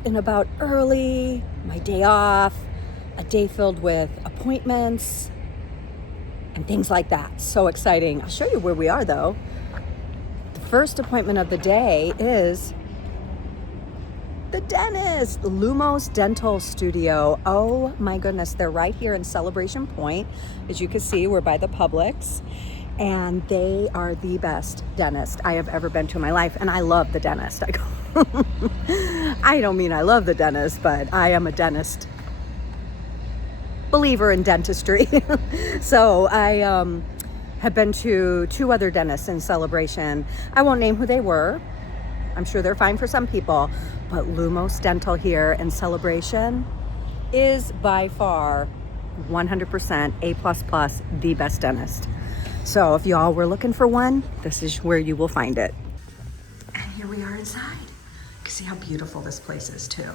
out and about early, my day off, a day filled with appointments and things like that. So exciting. I'll show you where we are though. The first appointment of the day is the dentist, Lumos Dental Studio. Oh my goodness, they're right here in Celebration Point. As you can see, we're by the Publix, and they are the best dentist I have ever been to in my life. And I love the dentist. I don't mean I love the dentist, but I am a dentist believer in dentistry. So I have been to two other dentists in Celebration. I won't name who they were. I'm sure they're fine for some people, but Lumos Dental here in Celebration is by far 100% A++, the best dentist. So if y'all were looking for one, this is where you will find it. And here we are inside. You can see how beautiful this place is too.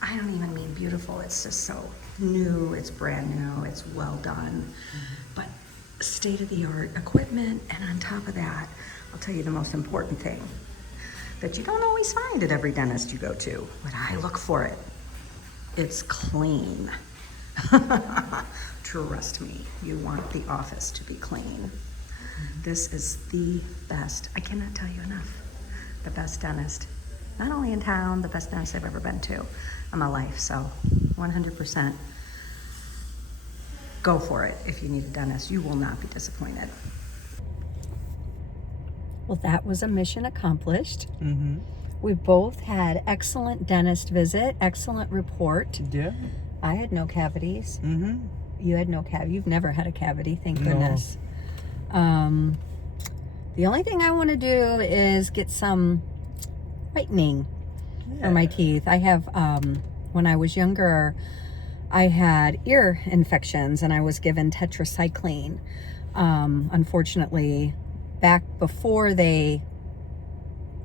I don't even mean beautiful, it's just so new, it's brand new, it's well done. But state-of-the-art equipment, and on top of that, I'll tell you the most important thing that you don't always find at every dentist you go to, but I look for it. It's clean. Trust me, you want the office to be clean. This is the best, I cannot tell you enough, the best dentist, not only in town, the best dentist I've ever been to in my life. So 100% go for it. If you need a dentist, you will not be disappointed. Well, that was a mission accomplished. Mm-hmm. We both had excellent dentist visit, excellent report. Yeah. I had no cavities. Mm-hmm. You had no cavity. You've never had a cavity, thank No. goodness. The only thing I want to do is get some whitening for my teeth. I have, when I was younger, I had ear infections and I was given tetracycline. Unfortunately, back before they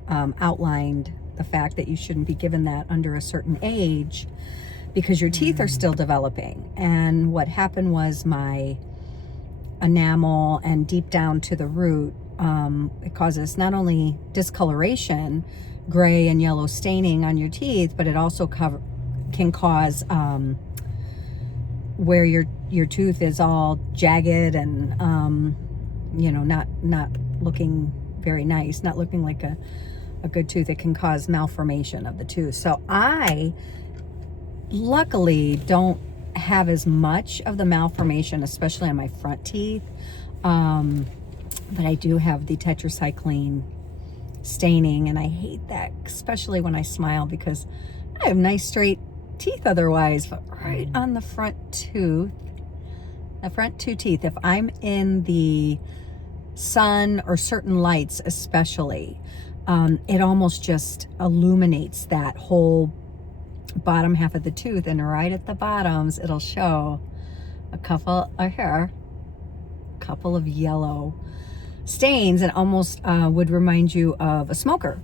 outlined the fact that you shouldn't be given that under a certain age because your teeth are still developing. And what happened was my enamel and deep down to the root, it causes not only discoloration, gray and yellow staining on your teeth, but it also can cause where your tooth is all jagged and not looking very nice, not looking like a good tooth. It can cause malformation of the tooth. So I luckily don't have as much of the malformation, especially on my front teeth, but I do have the tetracycline staining, and I hate that, especially when I smile, because I have nice straight teeth otherwise. But right on the front two teeth, if I'm in the sun or certain lights especially, it almost just illuminates that whole bottom half of the tooth, and right at the bottoms it'll show a couple of yellow stains, and almost would remind you of a smoker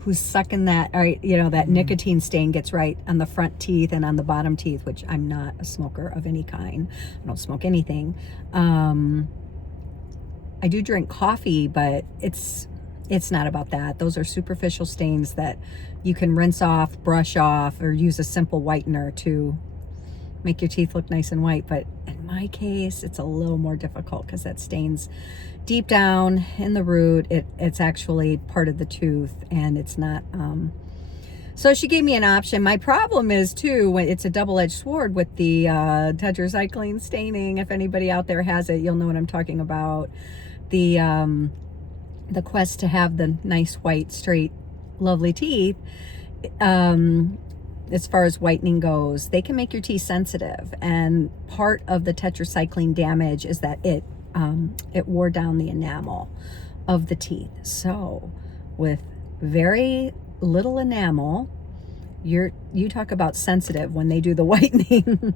who's sucking that, that nicotine stain gets right on the front teeth and on the bottom teeth, which I'm not a smoker of any kind. I don't smoke anything. I do drink coffee, but it's not about that. Those are superficial stains that you can rinse off, brush off, or use a simple whitener to make your teeth look nice and white. But in my case, it's a little more difficult because that stains deep down in the root. It's actually part of the tooth, and it's not. So she gave me an option. My problem is too, when it's a double-edged sword with the tetracycline staining. If anybody out there has it, you'll know what I'm talking about. The quest to have the nice white straight lovely teeth, as far as whitening goes, they can make your teeth sensitive, and part of the tetracycline damage is that it wore down the enamel of the teeth. So with very little enamel, you talk about sensitive when they do the whitening.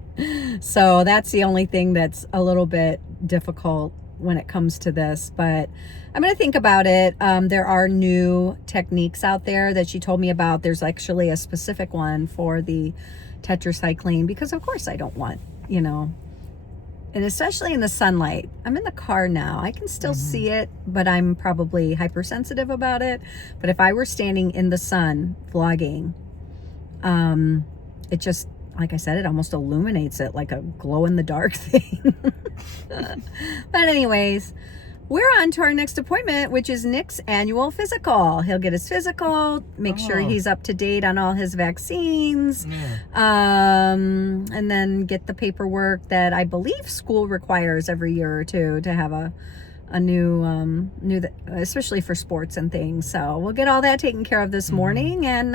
So that's the only thing that's a little bit difficult when it comes to this, but I'm going to think about it. There are new techniques out there that she told me about. There's actually a specific one for the tetracycline, because of course I don't want, and especially in the sunlight. I'm in the car now. I can still see it, but I'm probably hypersensitive about it. But if I were standing in the sun vlogging, It just, like I said, it almost illuminates it like a glow in the dark thing. But anyways, we're on to our next appointment, which is Nick's annual physical. He'll get his physical, make sure he's up to date on all his vaccines, and then get the paperwork that I believe school requires every year or two to have a new especially for sports and things. So we'll get all that taken care of this morning, and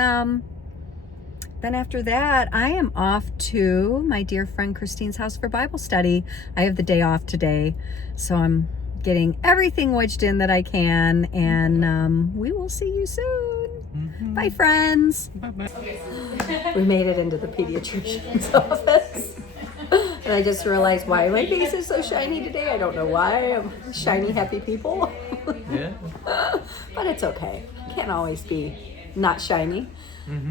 then after that, I am off to my dear friend Christine's house for Bible study. I have the day off today, so I'm getting everything wedged in that I can, and we will see you soon. Bye, friends. Bye-bye. We made it into the pediatrician's office, and I just realized why my face is so shiny today. I don't know why. I'm shiny, happy people. Yeah. But it's okay. Can't always be not shiny.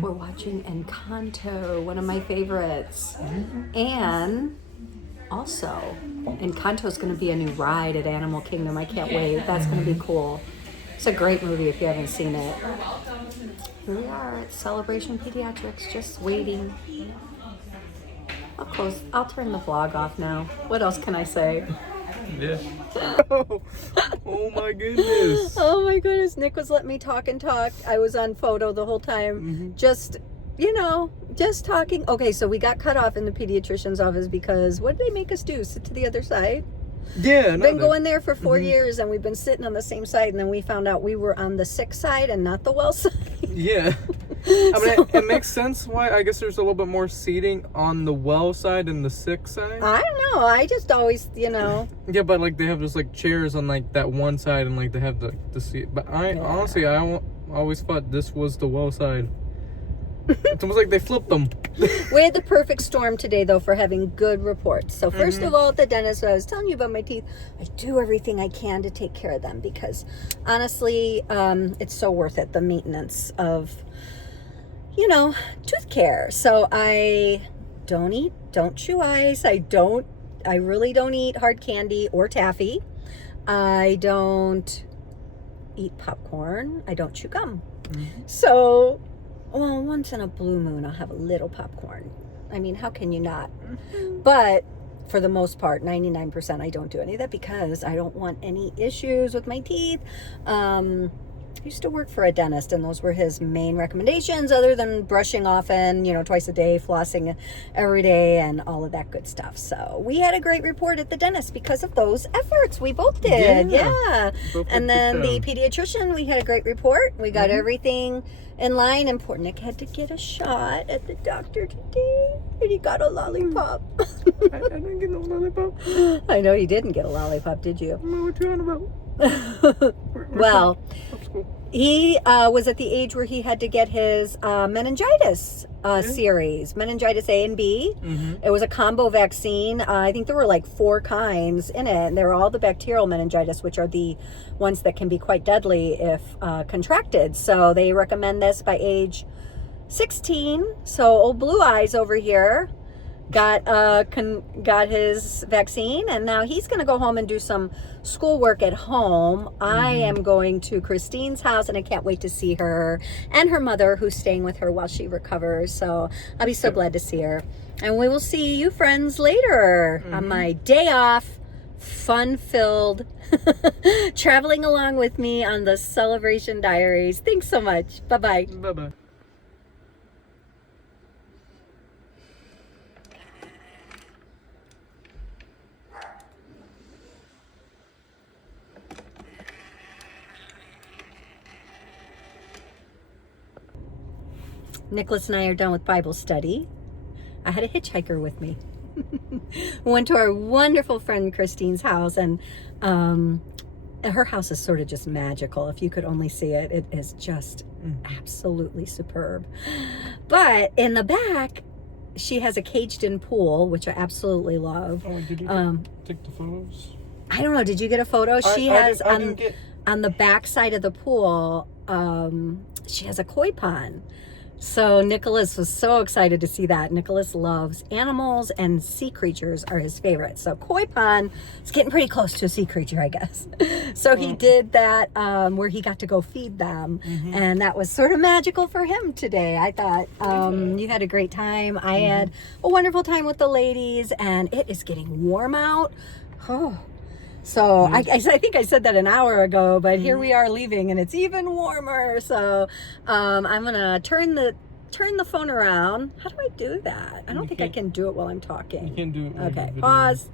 We're watching Encanto, one of my favorites. And also, Encanto's going to be a new ride at Animal Kingdom. I can't wait. That's going to be cool. It's a great movie if you haven't seen it. Here we are at Celebration Pediatrics, just waiting. I'll turn the vlog off now. What else can I say? Yeah. Oh my goodness. Oh my goodness. Nick was letting me talk and talk. I was on photo the whole time. Just talking. Okay, so we got cut off in the pediatrician's office because what did they make us do? Sit to the other side? Yeah. Been going there for 4 years, and we've been sitting on the same side, and then we found out we were on the sick side and not the well side. Yeah. I mean, it makes sense why. I guess there's a little bit more seating on the well side and the sick side. I don't know. I just always, Yeah, but like they have just like chairs on like that one side, and like they have the seat. But honestly, I always thought this was the well side. It's almost like they flipped them. We had the perfect storm today, though, for having good reports. So first of all, at the dentist, I was telling you about my teeth. I do everything I can to take care of them because, honestly, it's so worth it, the maintenance of, tooth care. So I don't chew ice. I really don't eat hard candy or taffy. I don't eat popcorn. I don't chew gum. So... well, once in a blue moon, I'll have a little popcorn. I mean, how can you not? But for the most part, 99%, I don't do any of that because I don't want any issues with my teeth. I used to work for a dentist, and those were his main recommendations, other than brushing often, twice a day, flossing every day, and all of that good stuff. So we had a great report at the dentist because of those efforts. We both did. Yeah. And then the pediatrician, we had a great report. We got everything in line, and poor Nick had to get a shot at the doctor today, and he got a lollipop. I didn't get no lollipop. I know you didn't get a lollipop, did you? No, what you on about? Well, he was at the age where he had to get his meningitis series, meningitis A and B. It was a combo vaccine. I think there were like 4 kinds in it, and they were all the bacterial meningitis, which are the ones that can be quite deadly if contracted. So they recommend this by age 16. So old Blue Eyes over here got his vaccine, and now he's going to go home and do some schoolwork at home. I am going to Christine's house, and I can't wait to see her and her mother, who's staying with her while she recovers. So I'll be so glad to see her, and we will see you friends later on my day off, fun-filled, traveling along with me on the Celebration Diaries. Thanks so much. Bye-bye. Bye-bye. Nicholas and I are done with Bible study. I had a hitchhiker with me. We went to our wonderful friend Christine's house, and her house is sort of just magical. If you could only see it, it is just absolutely superb. But in the back, she has a caged-in pool, which I absolutely love. Oh, did you take the photos? I don't know. Did you get a photo? She has on the back side of the pool. She has a koi pond. So Nicholas was so excited to see that. Nicholas loves animals, and sea creatures are his favorite. So koi pond is getting pretty close to a sea creature, I guess. So he did that where he got to go feed them, and that was sort of magical for him today. I thought you had a great time. I had a wonderful time with the ladies, and it is getting warm out. Oh. So I think I said that an hour ago, but here we are leaving, and it's even warmer. So I'm gonna turn the phone around. How do I do that? I don't think I can do it while I'm talking. You can do it. Like Okay, a video. pause.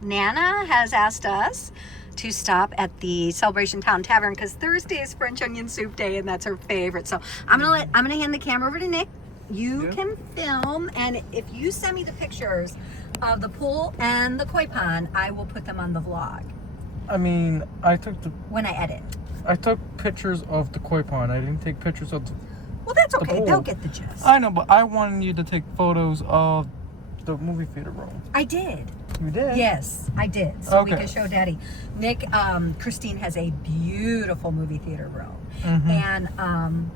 Nana has asked us to stop at the Celebration Town Tavern because Thursday is French onion soup day, and that's her favorite. So I'm gonna hand the camera over to Nick. You can film, and if you send me the pictures of the pool and the koi pond, I will put them on the vlog I mean, when I edit. I took pictures of the koi pond. I didn't take pictures of the. Well, that's okay. pool. They'll get the gist. I know, but I wanted you to take photos of the movie theater room. I did. You did? Yes, I did. So we Okay. can show Daddy. Nick, Christine has a beautiful movie theater room. And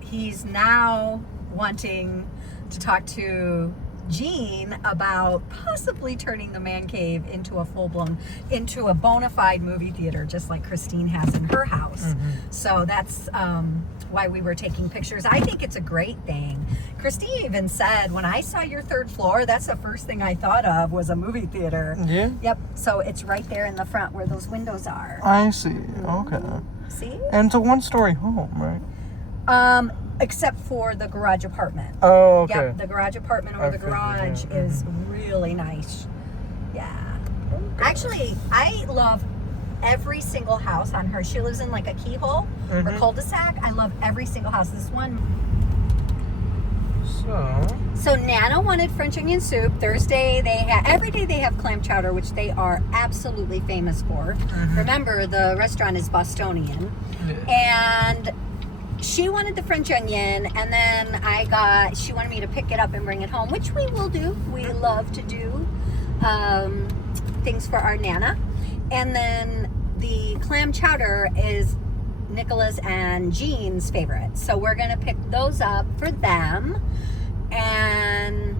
he's now wanting to talk to Jean about possibly turning the man cave into a bona fide movie theater, just like Christine has in her house. So that's why we were taking pictures. I think it's a great thing. Christine even said, when I saw your third floor, that's the first thing I thought of was a movie theater. Yeah? Yep. So it's right there in the front where those windows are. I see. Okay. See? And it's a one-story home, right? Except for the garage apartment. Oh, okay. Yep, the garage apartment or I the figured, garage yeah. is really nice. Yeah. Actually, I love every single house on her. She lives in like a keyhole or cul-de-sac. I love every single house. This one. So Nana wanted French onion soup. Thursday every day they have clam chowder, which they are absolutely famous for. Remember, the restaurant is Bostonian. And she wanted the French onion, and then she wanted me to pick it up and bring it home, which we will do. We love to do things for our Nana. And then the clam chowder is Nicholas and Jean's favorite. So we're going to pick those up for them. And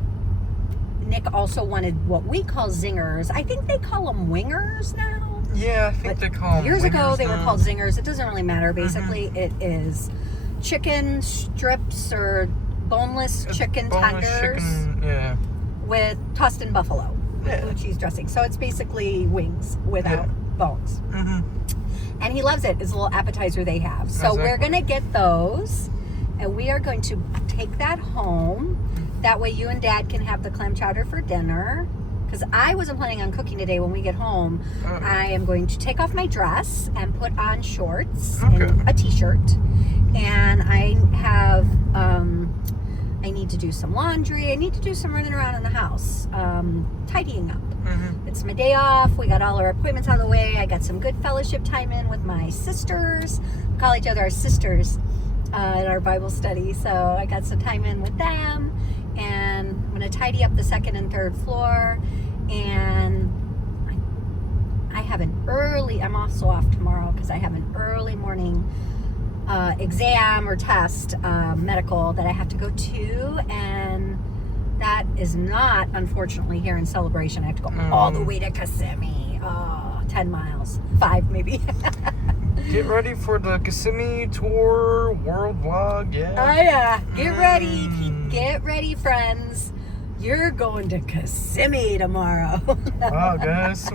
Nick also wanted what we call zingers. I think they call them wingers now. Yeah, I think they call them Years ago, wingers they were now. called zingers. It doesn't really matter. Basically, it is chicken strips or boneless chicken Boneless tenders chicken, yeah. with tossed in buffalo with Yeah. blue cheese dressing. So it's basically wings without bones. And he loves it. It's a little appetizer they have. So we're going to get those, and we are going to take that home. That way you and Dad can have the clam chowder for dinner. Because I wasn't planning on cooking today. When we get home, I am going to take off my dress and put on shorts and a t-shirt. And I have, I need to do some laundry. I need to do some running around in the house, tidying up. It's my day off. We got all our appointments out of the way. I got some good fellowship time in with my sisters. We call each other our sisters in our Bible study. So I got some time in with them. And I'm going to tidy up the second and third floor. And I have I'm also off tomorrow because I have an early morning exam or test, medical, that I have to go to. And that is not, unfortunately, here in Celebration. I have to go all the way to Kissimmee. 10 miles. 5 maybe. Get ready for the Kissimmee Tour World Vlog, yeah. Oh yeah, get ready, get ready, friends. You're going to Kissimmee tomorrow. Wow, guys.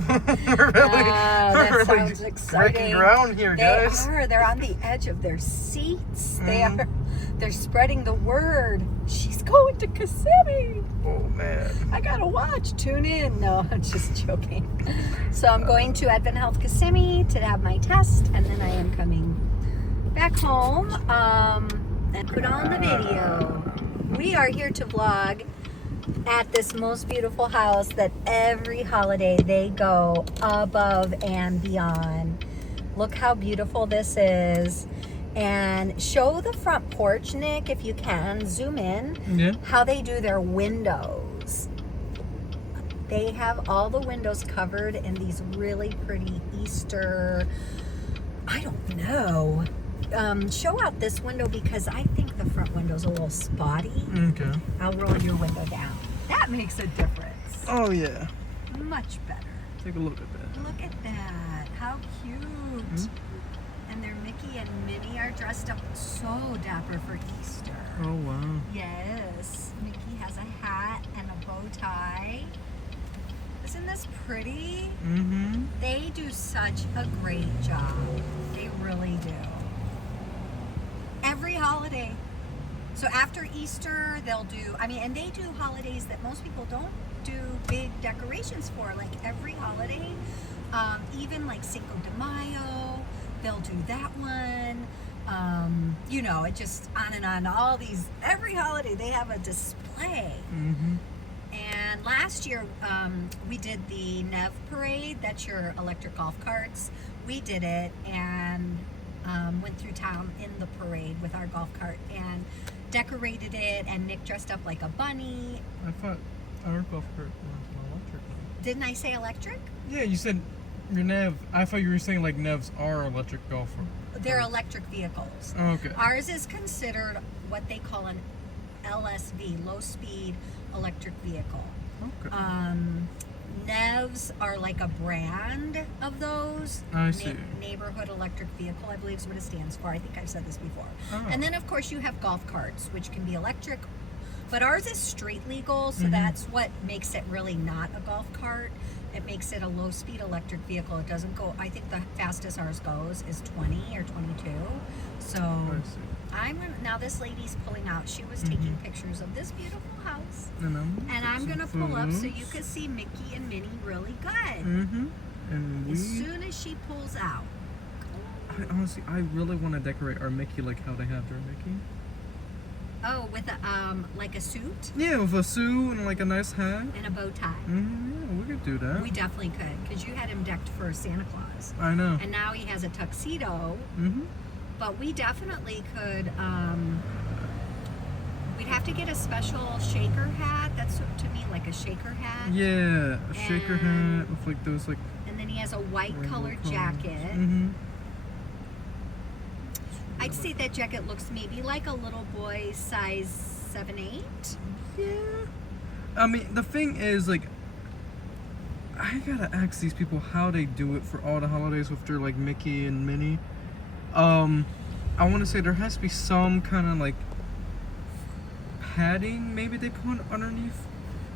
we're really sounds exciting. breaking ground here, guys. They're on the edge of their seats. They're spreading the word. She's going to Kissimmee. Oh, man. I gotta watch. Tune in. No, I'm just joking. So I'm going to Advent Health Kissimmee to have my test, and then I am coming back home and put on the video. We are here to vlog at this most beautiful house that every holiday they go above and beyond. Look how beautiful this is. And show the front porch, Nick, if you can. Zoom in. Yeah. How they do their windows. They have all the windows covered in these really pretty Easter, I don't know. Show out this window because I think the front window's a little spotty. Okay. I'll roll your window down. That makes a difference. Oh yeah. Much better. Take a look at that. Look at that. How cute. And their Mickey and Minnie are dressed up so dapper for Easter. Oh wow. Yes. Mickey has a hat and a bow tie. Isn't this pretty? Mm-hmm. They do such a great job. They really do. Every holiday. So after Easter, they'll do, and they do holidays that most people don't do big decorations for, like every holiday. Even like Cinco de Mayo, they'll do that one. It just on and on. All these, every holiday they have a display. Mm-hmm. And last year, we did the Nev Parade. That's your electric golf carts. We did it and went through town in the parade with our golf cart and decorated it. And Nick dressed up like a bunny. I thought our golf cart was electric. Didn't I say electric? Yeah, you said your Nev. I thought you were saying like Nevs are electric golfer. They're electric vehicles. Oh, okay. Ours is considered what they call an LSV, low speed electric vehicle. Okay. Nevs are like a brand of those. I see. Neighborhood electric vehicle, I believe is what it stands for. I think I've said this before. Oh. And then, of course, you have golf carts, which can be electric. But ours is street legal, so that's what makes it really not a golf cart. It makes it a low-speed electric vehicle. It doesn't go, I think the fastest ours goes is 20 or 22. So I see. now this lady's pulling out. She was taking pictures of this beautiful house. And I'm going to pull up so you can see Mickey and Minnie really good. Mm-hmm. And As soon as she pulls out. I really want to decorate our Mickey like how they have their Mickey. Oh, with a like a suit Yeah, with a suit and like a nice hat. and a bow tie. Mm-hmm. Yeah, we could do that. We definitely could, because you had him decked for Santa Claus, I know. and now he has a tuxedo. Mm-hmm. But we definitely could. We'd have to get a special shaker hat. That's to me like a shaker hat. Yeah, a shaker And- hat with like those like. And then he has a white rainbow colored colors. jacket. Mm-hmm. I'd say that jacket looks maybe like a little boy size 7-8. Yeah. I mean, the thing is, like, I gotta ask these people how they do it for all the holidays with their like Mickey and Minnie. I want to say there has to be some kind of like padding maybe they put underneath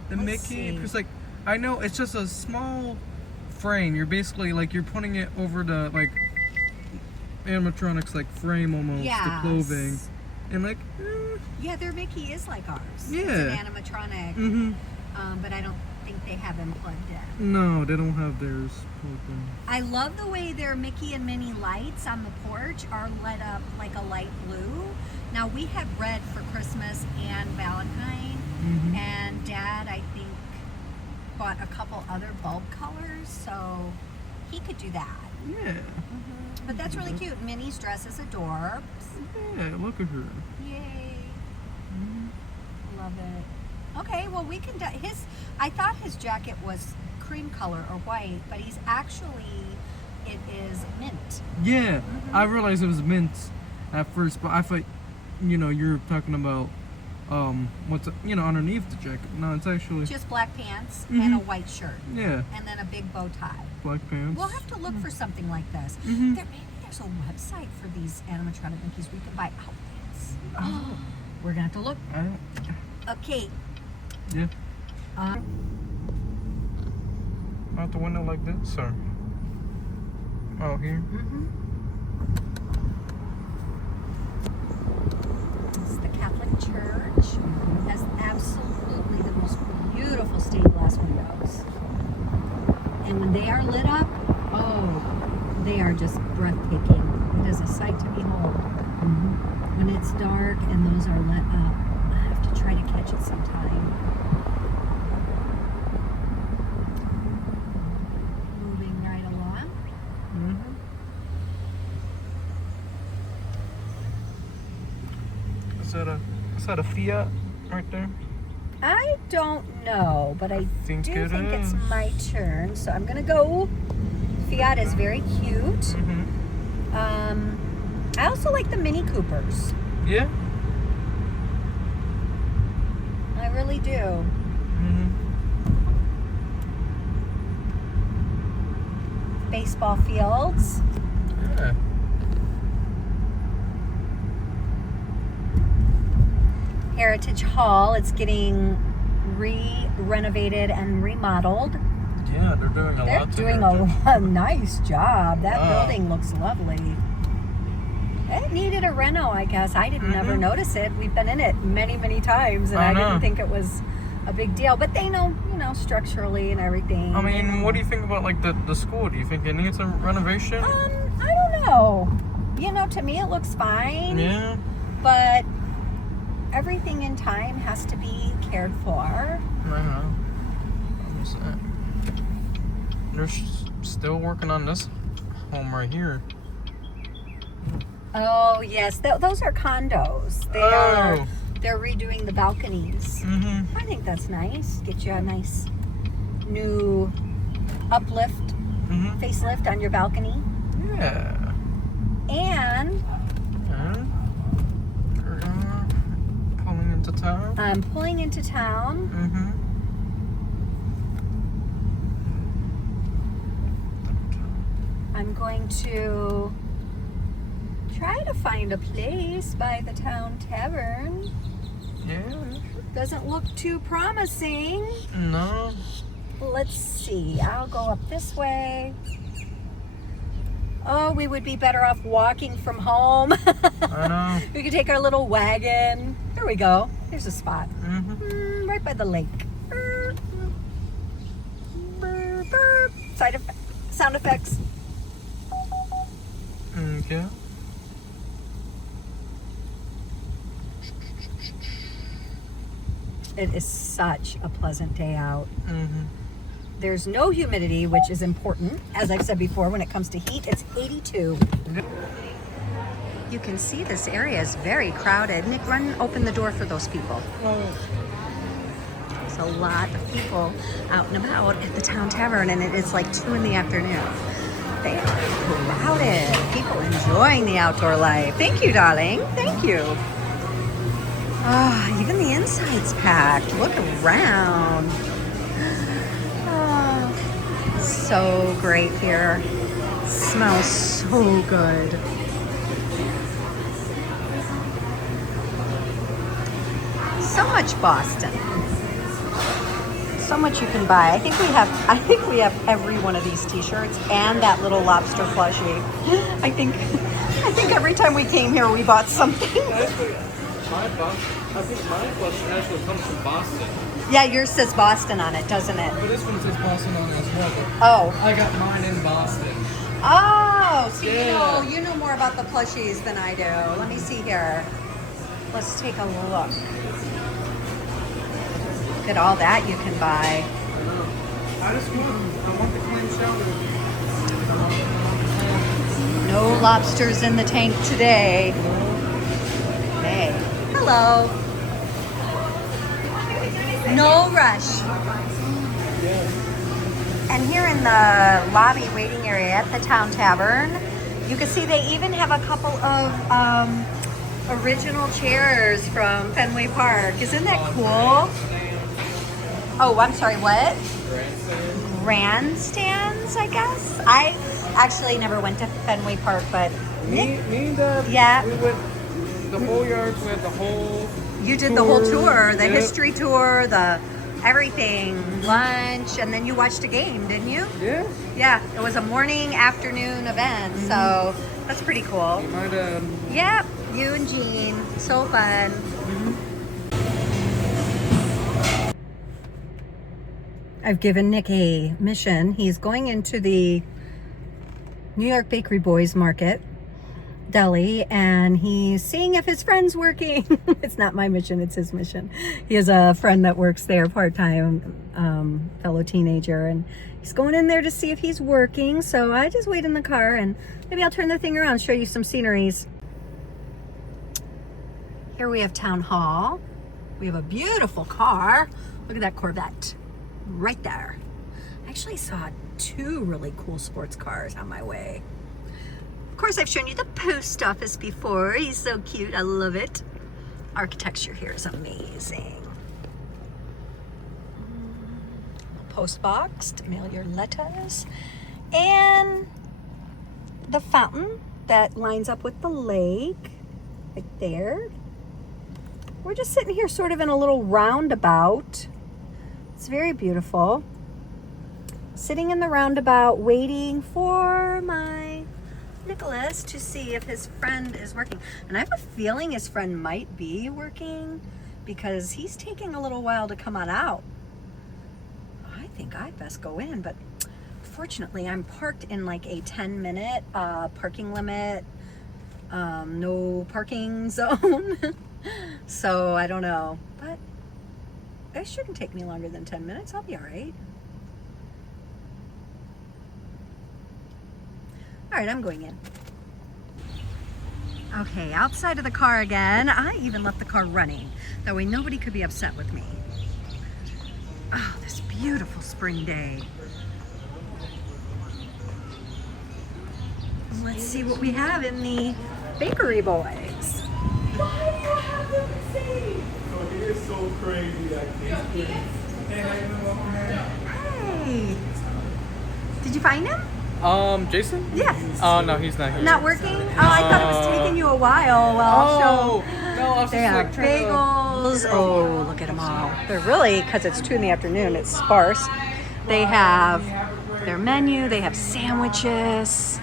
the Let's Mickey, see. because like I know it's just a small frame. You're basically like you're putting it over the like animatronics like frame almost, Yes. the clothing, and like Yeah, their Mickey is like ours. It's Yeah. an animatronic, mm-hmm. but I don't think they have him plugged in. No, they don't have theirs plugged in. I love the way their Mickey and Minnie lights on the porch are lit up like a light blue. Now, we had red for Christmas and Valentine, Mhm. and Dad, I think, bought a couple other bulb colors, so he could do that. Yeah. But that's really cute. Minnie's dress is adorbs. Yeah, look at her. Yay. Love it. Okay, well, we can I thought his jacket was cream color or white, but it is mint. Yeah, I realized it was mint at first, but I thought, you're talking about what's underneath the jacket. No, it's actually Just black pants and a Mhm. white shirt, yeah, and then a big bow tie. black pants. We'll have to look for something like this. Mhm. Maybe there's a website for these animatronic Mickeys. We can buy outfits. Oh. We're gonna have to look. I don't, Okay. yeah, Uh, out the window like this, or here. This is the Catholic Church. It has absolutely the most beautiful stained glass windows. And when they are lit up, oh, they are just breathtaking. It is a sight to behold. When it's dark and those are lit up, I have to try to catch it sometime. Moving right along. Is that a Fiat right there? I don't know, but I think do it think it's is. my turn. So I'm gonna go. Fiat is very cute. I also like the Mini Coopers. Yeah. I really do. Baseball fields. Yeah. Heritage Hall. It's getting renovated and remodeled. Yeah, they're doing a They're lot. doing a nice job. That Wow. building looks lovely. It needed a reno, I guess. I didn't ever notice it. We've been in it many, many times, and I didn't think it was a big deal. But they know, structurally and everything. I mean, what do you think about like the school? Do you think it needs a renovation? I don't know. To me it looks fine. Yeah. But everything in time has to be cared for. I know. They're still working on this home right here. Oh yes, those are condos. They're redoing the balconies. I think that's nice. Get you a nice new uplift, facelift on your balcony. Yeah. And pulling into town. I'm pulling into town. I'm going to try to find a place by the town tavern. Yeah. Doesn't look too promising. No. Let's see. I'll go up this way. Oh, we would be better off walking from home. I know. We could take our little wagon. There we go. Here's a spot. Right by the lake. Sound effects. Okay. It is such a pleasant day out. There's no humidity, which is important. As I've said before, when it comes to heat, it's 82. You can see this area is very crowded. Nick, run open the door for those people. There's a lot of people out and about at the town tavern, and it is like 2 in the afternoon. They are crowded. People enjoying the outdoor life. Thank you, darling. Thank you. Ah, even the inside's packed. Look around. Oh, so great here. Smells so good. So much Boston. So much you can buy. I think we have every one of these t-shirts and that little lobster plushie. I think every time we came here we bought something. I think my question actually comes from Boston. Yeah, yours says Boston on it, doesn't it? But this one says Boston on it as well. But Oh. I got mine in Boston. Oh, so Yeah. you know more about the plushies than I do. Let me see here. Let's take a look. Look at all that you can buy. I want the clam chowder. No lobsters in the tank today. Hey. Hello. No rush. And here in the lobby waiting area at the town tavern, you can see they even have a couple of original chairs from Fenway Park. Isn't that cool? Oh, I'm sorry, what? Grandstands, I guess? I actually never went to Fenway Park, but Me and Dad, Yeah. we went the whole yard, we had the whole you did the whole tour, the yeah. history tour, the everything, lunch, and then you watched a game, didn't you? Yeah. Yeah, it was a morning, afternoon event, so that's pretty cool. My dad. Yep, you and Jean, so fun. I've given Nick a mission. He's going into the New York Bakery Boys Market deli, and he's seeing if his friend's working. It's not my mission, it's his mission. He has a friend that works there part-time, fellow teenager, and he's going in there to see if he's working. So I just wait in the car, and maybe I'll turn the thing around, show you some sceneries. Here we have Town Hall. We have a beautiful car. Look at that Corvette right there. I actually saw 2 really cool sports cars on my way. Of course, I've shown you the post office before. He's so cute. I love it. Architecture here is amazing. Post box to mail your letters. And the fountain that lines up with the lake right there. We're just sitting here sort of in a little roundabout. It's very beautiful. Sitting in the roundabout waiting for my Nicholas to see if his friend is working. And I have a feeling his friend might be working because he's taking a little while to come on out. I think I'd best go in, but fortunately I'm parked in like a 10-minute parking limit, no parking zone. So I don't know, but it shouldn't take me longer than 10 minutes. I'll be all right. All right, I'm going in. Okay, outside of the car again. I even left the car running. That way nobody could be upset with me. Oh, this beautiful spring day. Let's see what we have in the Bakery Boys. Why do you have them sing? Oh, he is so crazy, that kid. Hey. Did you find him? Jason? Yes. Oh, no, he's not here. Not working? Oh, I thought it was taking you a while. Well, I'll show. No, I was They just have like trying bagels. Oh, look at them all. They're really, because it's 2 in the afternoon, it's sparse. They have their menu. They have sandwiches.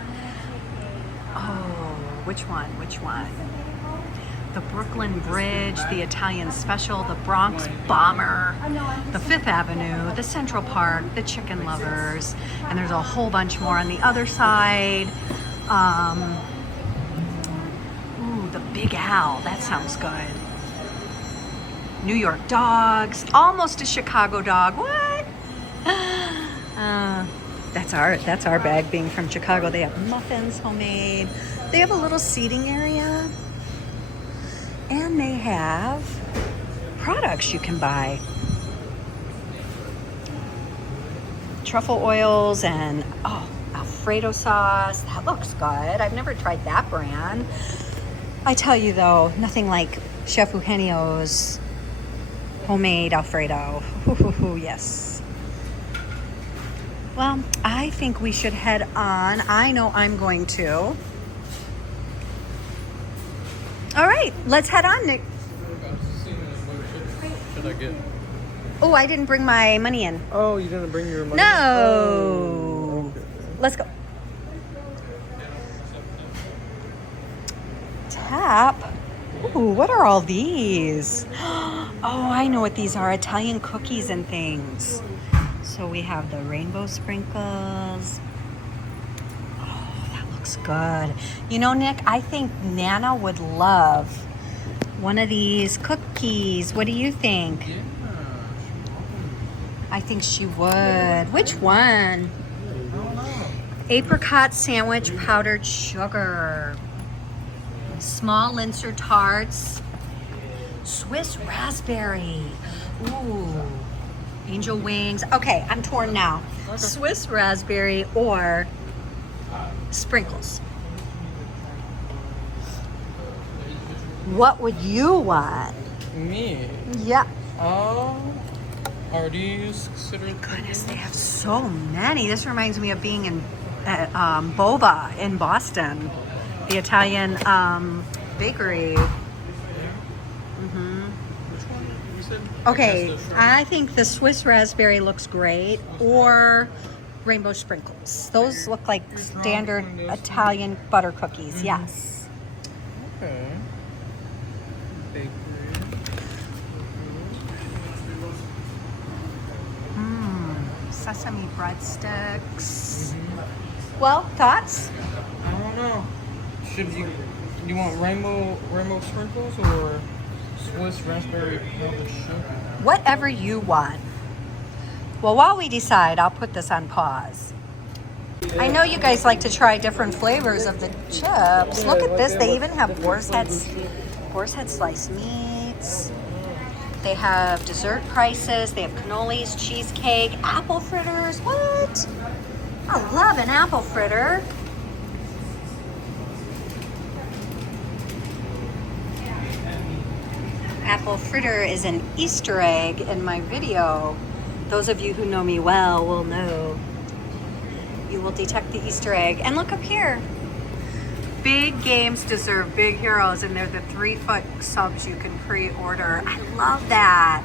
Oh, which one? Which one? The Brooklyn Bridge, the Italian Special, the Bronx Bomber, the Fifth Avenue, the Central Park, the Chicken Lovers, and there's a whole bunch more on the other side. Ooh, the Big Al, that sounds good. New York Dogs, almost a Chicago dog. What? That's our bag being from Chicago. They have muffins, homemade. They have a little seating area. And they have products you can buy. Truffle oils and, Alfredo sauce. That looks good. I've never tried that brand. I tell you though, nothing like Chef Eugenio's homemade Alfredo. Ooh, yes. Well, I think we should head on. I know I'm going to. All right, let's head on, Nick. Should I get? Oh, I didn't bring my money in. Oh, you didn't bring your money? No. Oh, okay. Let's go. Tap. Ooh, what are all these? Oh, I know what these are. Italian cookies and things. So we have the rainbow sprinkles. Good. You know, Nick, I think Nana would love one of these cookies. What do you think? Yeah. I think she would. Which one? I don't know. Apricot sandwich, powdered sugar. Small Linzer tarts. Swiss raspberry. Ooh. Angel wings. Okay, I'm torn now. Okay. Swiss raspberry or sprinkles. What would you want? Me? Yeah. Are these considered? Goodness, they have so many. This reminds me of being in Boba in Boston, the Italian bakery. Which one? You said? Okay, That's the shrimp. I think the Swiss raspberry looks great, or rainbow sprinkles. Those look like standard Italian butter cookies. Yes. Okay. Bakery. Sesame breadsticks. Well, thoughts? I don't know. Should you want rainbow sprinkles or Swiss raspberry powdered sugar? Whatever you want. Well, while we decide, I'll put this on pause. I know you guys like to try different flavors of the chips. Look at this. They even have boar's head sliced meats. They have dessert prices. They have cannolis, cheesecake, apple fritters. What? I love an apple fritter. Apple fritter is an Easter egg in my video. Those of you who know me well will know. You will detect the Easter egg. And look up here. Big games deserve big heroes, and they're the 3-foot subs you can pre-order. I love that.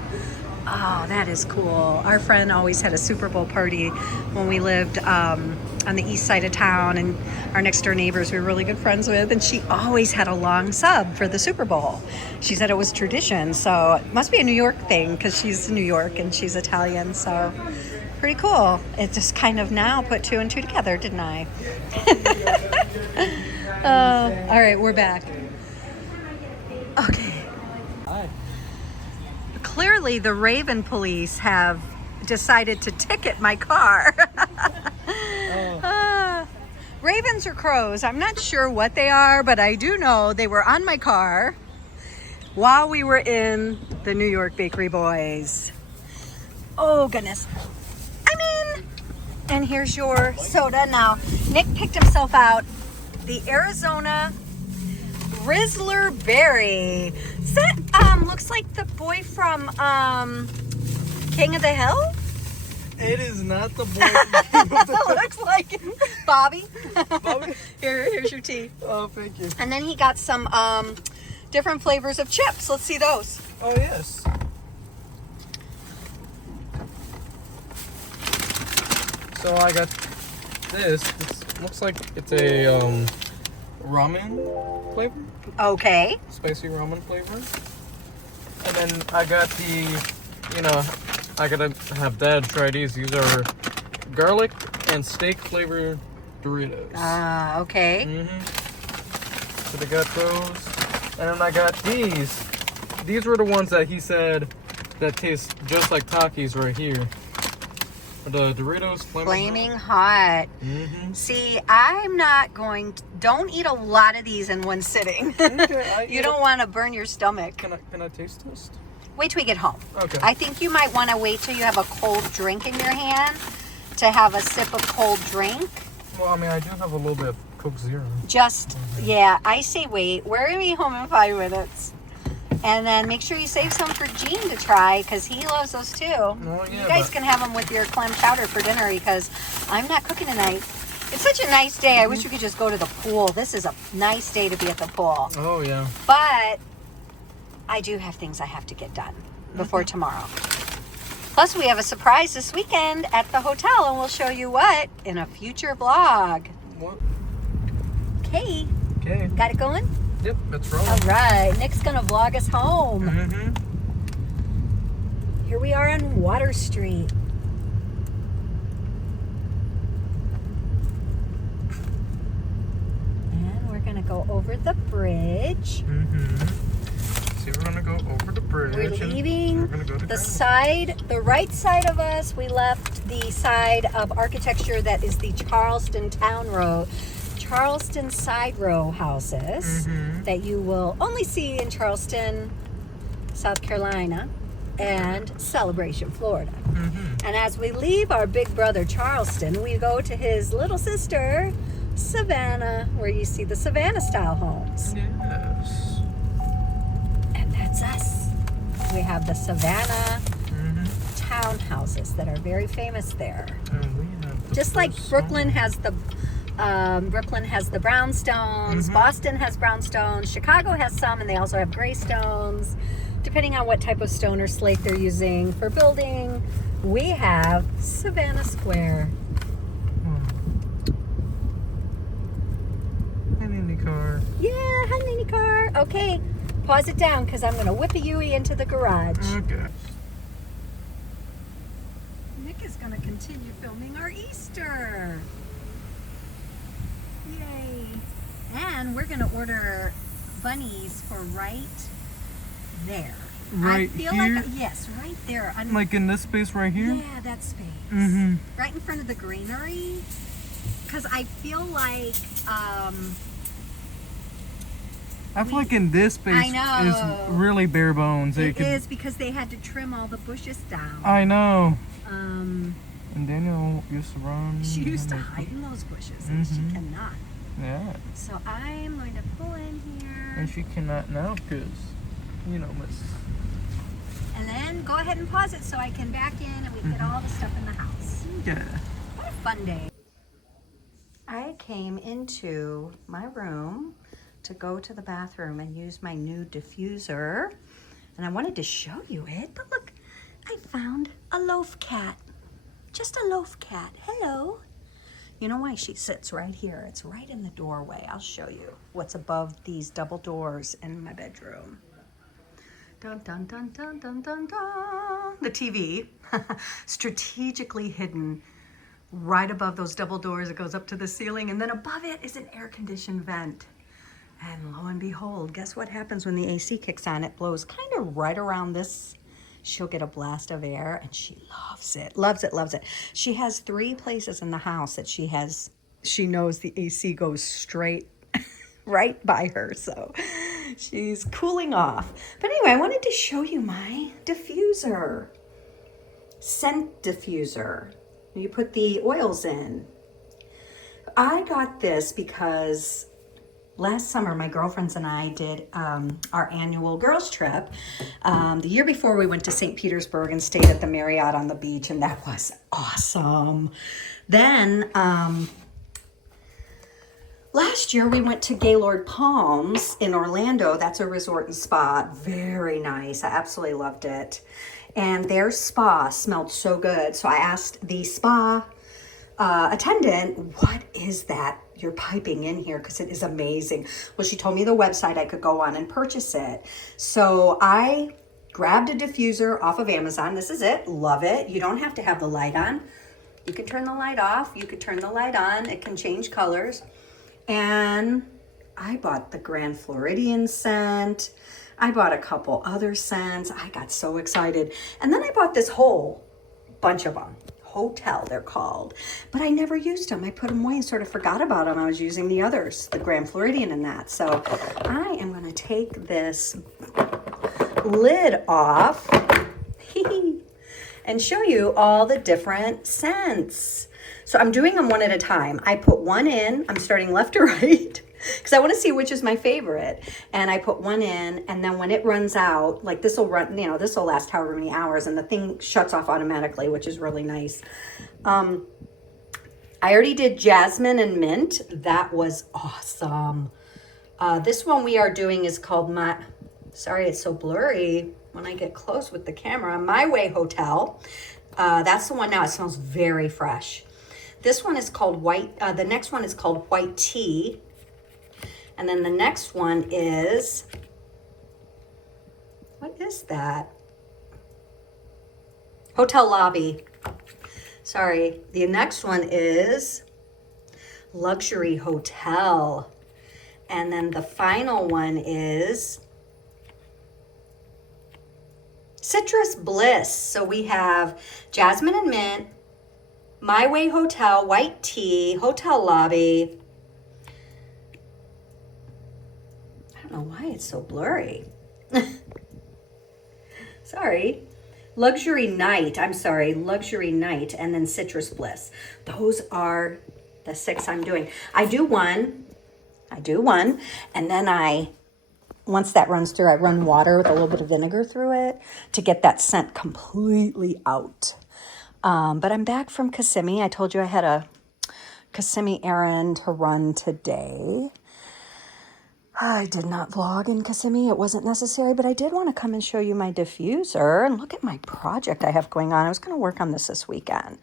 Oh, that is cool. Our friend always had a Super Bowl party when we lived on the east side of town, and our next door neighbors we were really good friends with, and she always had a long sub for the Super Bowl. She said it was tradition, so it must be a New York thing because she's in New York and she's Italian, so pretty cool. It just kind of now put 2 and 2 together, didn't I? All right, we're back. Okay. Hi. Clearly, the Raven police have decided to ticket my car. Ravens or crows, I'm not sure what they are, but I do know they were on my car while we were in the New York Bakery Boys. Oh, goodness. I'm in. And here's your soda. Now, Nick picked himself out the Arizona Rizzler Berry. Is that, looks like the boy from King of the Hill? It is not the boy. Looks like Bobby. Bobby? Here's your tea. Oh, thank you. And then he got some different flavors of chips. Let's see those. Oh, yes. So I got this. It looks like it's a ramen flavor. Okay. Spicy ramen flavor. And then I got I gotta have Dad try these. These are garlic and steak flavored Doritos. Ah, okay. So they got those. And then I got these. These were the ones that he said that taste just like Takis right here. The Doritos Flaming hot. See, I'm not going to, don't eat a lot of these in one sitting. Okay, You don't want to burn your stomach. Can I taste this? Wait till we get home. Okay. I think you might want to wait till you have a cold drink in your hand to have a sip of cold drink. Well, I mean, I do have a little bit of Coke Zero. Just, yeah, I say wait. We're going to be home in 5 minutes. And then make sure you save some for Gene to try because he loves those too. Oh, yeah, You guys can have them with your clam chowder for dinner because I'm not cooking tonight. It's such a nice day. I wish we could just go to the pool. This is a nice day to be at the pool. Oh, yeah. But I do have things I have to get done before tomorrow. Plus, we have a surprise this weekend at the hotel, and we'll show you what in a future vlog. What? Okay, Okay. got it going? Yep, that's rolling. All right, Nick's gonna vlog us home. Here we are on Water Street. And we're gonna go over the bridge. So we're gonna go over the bridge. We're and leaving we're gonna go to the Grand- side, the right side of us. We left the side of architecture that is the Charleston side row houses that you will only see in Charleston, South Carolina, and Celebration, Florida. And as we leave our big brother Charleston, we go to his little sister, Savannah, where you see the Savannah style homes. Yes. And that's us. We have the Savannah townhouses that are very famous there. And we have the Just like first Brooklyn one. has the brownstones, Boston has brownstones, Chicago has some, and they also have gray stones. Depending on what type of stone or slate they're using for building, we have Savannah Square. An IndyCar. Yeah, hi mini car. Okay, pause it down because I'm gonna whip a Yui into the garage. Okay. Nick is gonna continue filming our Easter. Yay! And we're gonna order bunnies for right there. Right I feel here? like yes, right there. Like in this space right here? Yeah, that space. Right in front of the greenery. Because I feel like I feel like in this space I know. is really bare bones. It is because they had to trim all the bushes down. I know. Um, And Daniel used to run. she used to hide in those bushes, and she cannot. Yeah. So I'm going to pull in here. And she cannot now because, you know, Miss. And then go ahead and pause it so I can back in and we can get all the stuff in the house. Yeah. What a fun day. I came into my room to go to the bathroom and use my new diffuser. And I wanted to show you it, but look, I found a loaf cat. Just a loaf cat. Hello. You know why she sits right here? It's right in the doorway. I'll show you what's above these double doors in my bedroom. Dun, dun, dun, dun, dun, dun, dun. The TV, strategically hidden right above those double doors. It goes up to the ceiling, and then above it is an air-conditioned vent. And lo and behold, guess what happens when the AC kicks on? It blows kind of right around this. She'll get a blast of air, and she loves it, loves it, loves it. She has 3 places in the house that she knows the AC goes straight right by her, so she's cooling off. But anyway, I wanted to show you my diffuser. Scent diffuser. You put the oils in. I got this because last summer, my girlfriends and I did our annual girls trip. The year before, we went to St. Petersburg and stayed at the Marriott on the beach, and that was awesome. Then, last year, we went to Gaylord Palms in Orlando. That's a resort and spa. Very nice. I absolutely loved it. And their spa smelled so good. So I asked the spa attendant, what is that you're piping in here? Because it is amazing. Well, she told me the website I could go on and purchase it. So I grabbed a diffuser off of Amazon. This is it. Love it. You don't have to have the light on. You can turn the light off. You could turn the light on. It can change colors. And I bought the Grand Floridian scent. I bought a couple other scents. I got so excited. And then I bought this whole bunch of them. Hotel, they're called. But I never used them. I put them away and sort of forgot about them. I was using the others, the Grand Floridian and that. So I am going to take this lid off and show you all the different scents. So I'm doing them one at a time. I put one in. I'm starting left to right because I want to see which is my favorite. And I put one in, and then when it runs out, like this will run, you know, this will last however many hours, and the thing shuts off automatically, which is really nice. I already did jasmine and mint. That was awesome. This one we are doing is called sorry, it's so blurry when I get close with the camera. My Way Hotel. That's the one now. It smells very fresh. This one is called white. The next one is called White Tea. And then the next one is, what is that? Hotel Lobby. Sorry. The next one is Luxury Hotel. And then the final one is Citrus Bliss. So we have Jasmine and Mint, My Way Hotel, White Tea, Hotel Lobby. I don't know why it's so blurry. Sorry. Luxury Night, Luxury Night, and then Citrus Bliss. Those are the 6 I'm doing. I do one, and then once that runs through, I run water with a little bit of vinegar through it to get that scent completely out. But I'm back from Kissimmee. I told you I had a Kissimmee errand to run today. I did not vlog in Kissimmee. It wasn't necessary, but I did want to come and show you my diffuser and look at my project I have going on. I was going to work on this weekend.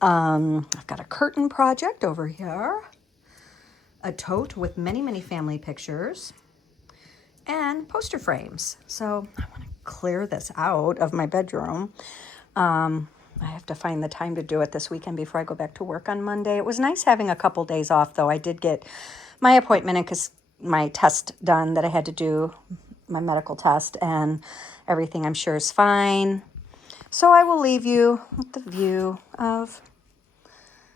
I've got a curtain project over here, a tote with many, many family pictures, and poster frames. So I want to clear this out of my bedroom. I have to find the time to do it this weekend before I go back to work on Monday. It was nice having a couple days off, though. I did get my appointment and my test done that I had to do, my medical test, and everything I'm sure is fine. So I will leave you with the view of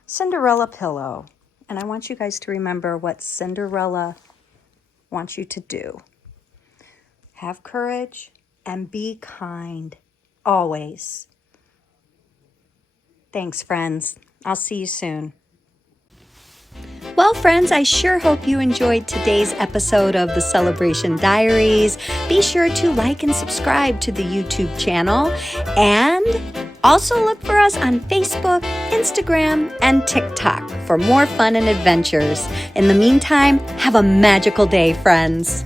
Cinderella pillow. And I want you guys to remember what Cinderella wants you to do. have courage, and be kind. Always. Thanks, friends. I'll see you soon. Well, friends, I sure hope you enjoyed today's episode of the Celebration Diaries. Be sure to like and subscribe to the YouTube channel, and also look for us on Facebook, Instagram, and TikTok for more fun and adventures. In the meantime, have a magical day, friends.